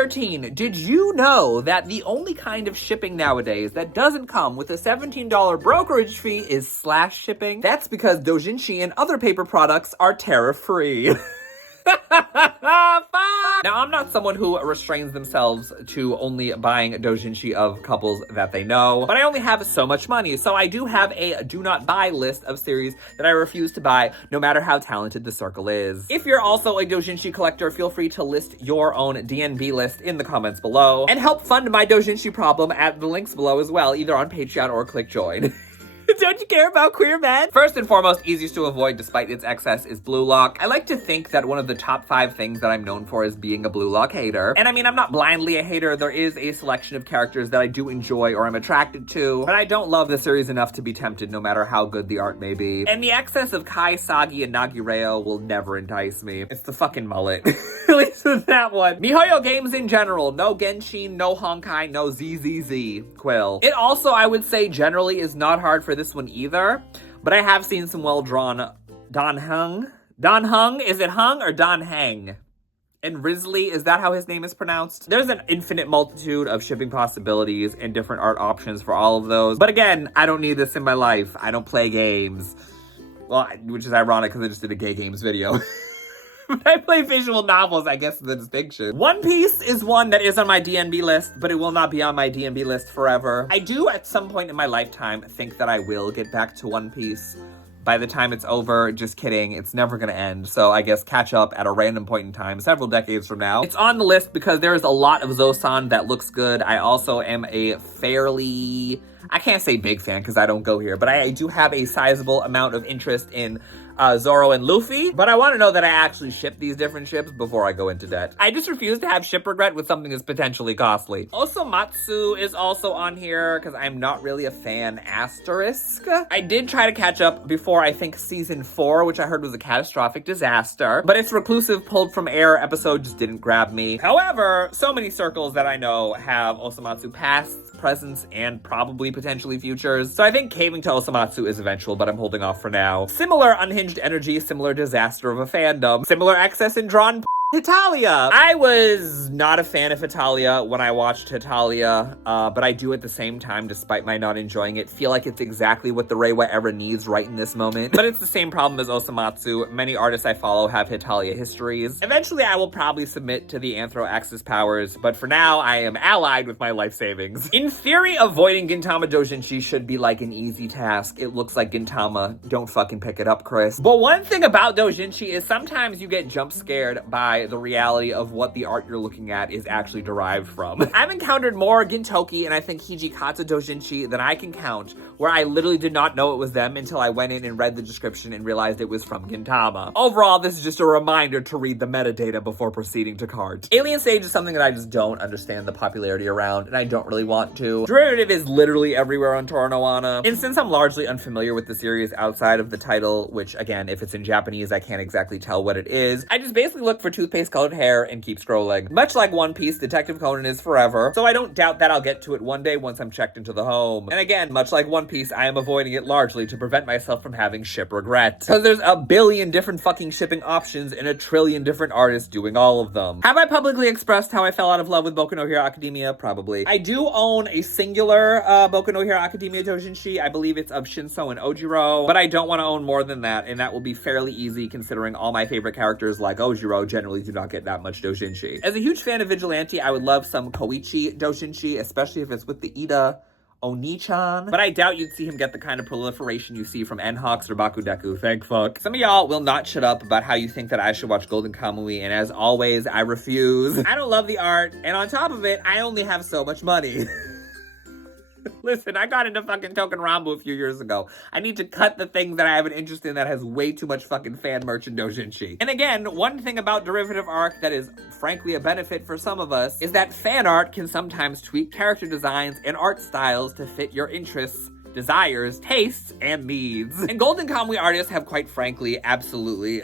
13. Did you know that the only kind of shipping nowadays that doesn't come with a $17 brokerage fee is slash shipping? That's because doujinshi and other paper products are tariff-free. Now, I'm not someone who restrains themselves to only buying doujinshi of couples that they know, but I only have so much money, so I do have a do not buy list of series that I refuse to buy, no matter how talented the circle is. If you're also a doujinshi collector, feel free to list your own DNB list in the comments below, and help fund my doujinshi problem at the links below as well, either on Patreon or click join. Don't you care about queer men? First and foremost, easiest to avoid despite its excess is blue lock. I like to think that one of the top 5 things that I'm known for is being a blue lock hater. And I mean, I'm not blindly a hater. There is a selection of characters that I do enjoy or am attracted to, but I don't love the series enough to be tempted no matter how good the art may be. And the excess of Kai, Sagi, and Nagireo will never entice me. It's the fucking mullet. At least with that one. MiHoYo games in general. No Genshin, no Honkai, no ZZZ. Quill. It also, I would say, generally is not hard for this one either, but I have seen some well-drawn Danheng. Danheng? Is it Hung or Danheng? And Risley, is that how his name is pronounced? There's an infinite multitude of shipping possibilities and different art options for all of those. But again, I don't need this in my life. I don't play games. Well, which is ironic because I just did a gay games video. I play visual novels, I guess, is the distinction. One Piece is one that is on my DNB list, but it will not be on my DNB list forever. I do, at some point in my lifetime, think that I will get back to One Piece. By the time it's over, just kidding, it's never gonna end. So I guess catch up at a random point in time, several decades from now. It's on the list because there is a lot of Zosan that looks good. I also am a fairly, I can't say big fan because I don't go here, but I do have a sizable amount of interest in Zoro and Luffy, but I want to know that I actually ship these different ships before I go into debt. I just refuse to have ship regret with something that's potentially costly. Osomatsu is also on here because I'm not really a fan, asterisk. I did try to catch up before, I think, season 4, which I heard was a catastrophic disaster, but its reclusive pulled from air episode just didn't grab me. However, so many circles that I know have Osomatsu pasts, presents, and probably potentially futures. So I think caving to Osomatsu is eventual, but I'm holding off for now. Similar unhinged energy, similar disaster of a fandom, similar excess in drawn Hetalia. I was not a fan of Hetalia when I watched Hetalia, but I do at the same time, despite my not enjoying it, feel like it's exactly what the Reiwa era needs right in this moment. But it's the same problem as Osomatsu. Many artists I follow have Hetalia histories. Eventually, I will probably submit to the Anthro-Axis powers, but for now, I am allied with my life savings. In theory, avoiding Gintama doujinshi should be like an easy task. It looks like Gintama. Don't fucking pick it up, Chris. But one thing about doujinshi is sometimes you get jump scared by the reality of what the art you're looking at is actually derived from. I've encountered more Gintoki and I think Hijikata doujinshi than I can count, where I literally did not know it was them until I went in and read the description and realized it was from Gintama. Overall, this is just a reminder to read the metadata before proceeding to cart. Alien Sage is something that I just don't understand the popularity around, and I don't really want to. Derivative is literally everywhere on Toranoana, and since I'm largely unfamiliar with the series outside of the title, which again, if it's in Japanese, I can't exactly tell what it is, I just basically look for toothpaste-colored hair and keep scrolling. Much like One Piece, Detective Conan is forever, so I don't doubt that I'll get to it one day once I'm checked into the home. And again, much like One Piece, I am avoiding it largely to prevent myself from having ship regret. Because there's a billion different fucking shipping options and a trillion different artists doing all of them. Have I publicly expressed how I fell out of love with Boku no Hero Academia? Probably. I do own a singular Boku no Hero Academia doujinshi. I believe it's of Shinso and Ojiro, but I don't want to own more than that, and that will be fairly easy considering all my favorite characters like Ojiro generally do not get that much doujinshi. As a huge fan of Vigilante, I would love some Koichi doujinshi, especially if it's with the Ida Oni-chan, but I doubt you'd see him get the kind of proliferation you see from N-Hawks or Bakudeku, thank fuck. Some of y'all will not shut up about how you think that I should watch Golden Kamui, and as always, I refuse. I don't love the art, and on top of it, I only have so much money. Listen, I got into fucking Token Rambu a few years ago. I need to cut the thing that I have an interest in that has way too much fucking fan merch and doujinshi. And again, one thing about derivative art that is frankly a benefit for some of us is that fan art can sometimes tweak character designs and art styles to fit your interests, desires, tastes, and needs. And Golden Kamui artists have quite frankly, absolutely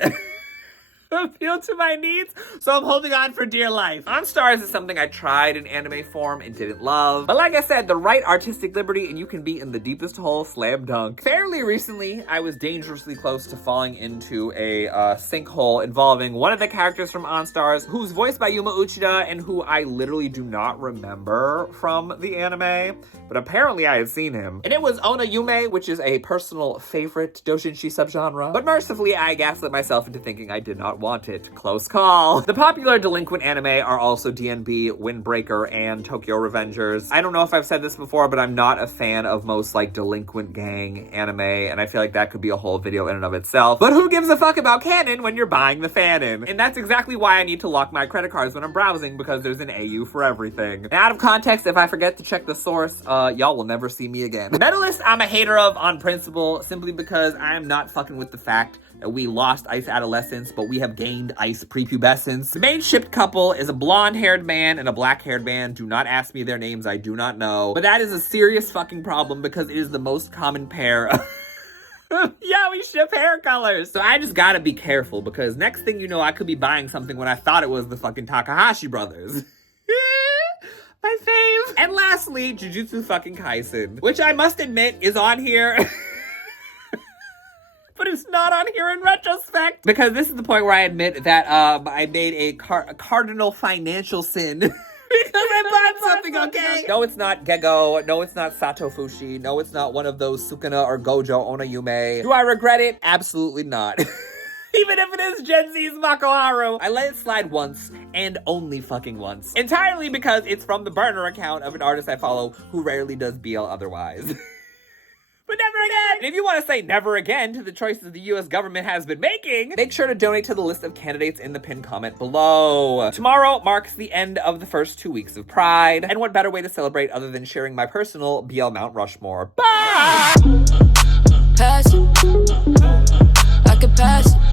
appeal to my needs, so I'm holding on for dear life. OnStars is something I tried in anime form and didn't love, but like I said, the right artistic liberty and you can be in the deepest hole, slam dunk. Fairly recently, I was dangerously close to falling into a sinkhole involving one of the characters from OnStars, who's voiced by Yuma Uchida and who I literally do not remember from the anime, but apparently I had seen him. And it was Ona Yume, which is a personal favorite doujinshi subgenre, but mercifully I gaslit myself into thinking I did not want it. Close call. The popular delinquent anime are also DNB, Windbreaker, and Tokyo Revengers. I don't know if I've said this before, but I'm not a fan of most like delinquent gang anime, and I feel like that could be a whole video in and of itself. But who gives a fuck about canon when you're buying the fanon? And that's exactly why I need to lock my credit cards when I'm browsing, because there's an AU for everything. And out of context, if I forget to check the source, y'all will never see me again. Medalist, I'm a hater of on principle, simply because I am not fucking with the fact that we lost ice adolescence, but we have gained ice prepubescence. The main shipped couple is a blonde-haired man and a black-haired man. Do not ask me their names, I do not know. But that is a serious fucking problem because it is the most common pair. Yeah, we ship hair colors. So I just gotta be careful because next thing you know, I could be buying something when I thought it was the fucking Takahashi brothers. My fave. And lastly, Jujutsu fucking Kaisen, which I must admit is on here. But it's not on here in retrospect. Because this is the point where I admit that I made a cardinal financial sin. Because I bought something, okay? No, it's not Gego. No, it's not Sato Fushi. No, it's not one of those Sukuna or Gojo Ona Yume. Do I regret it? Absolutely not. Even if it is Gen Z's Makoharu. I let it slide once, and only fucking once. Entirely because it's from the burner account of an artist I follow who rarely does BL otherwise. But never again! And if you want to say never again to the choices the US government has been making, make sure to donate to the list of candidates in the pinned comment below. Tomorrow marks the end of the first 2 weeks of Pride, and what better way to celebrate other than sharing my personal BL Mount Rushmore. Bye! Pass. I could pass.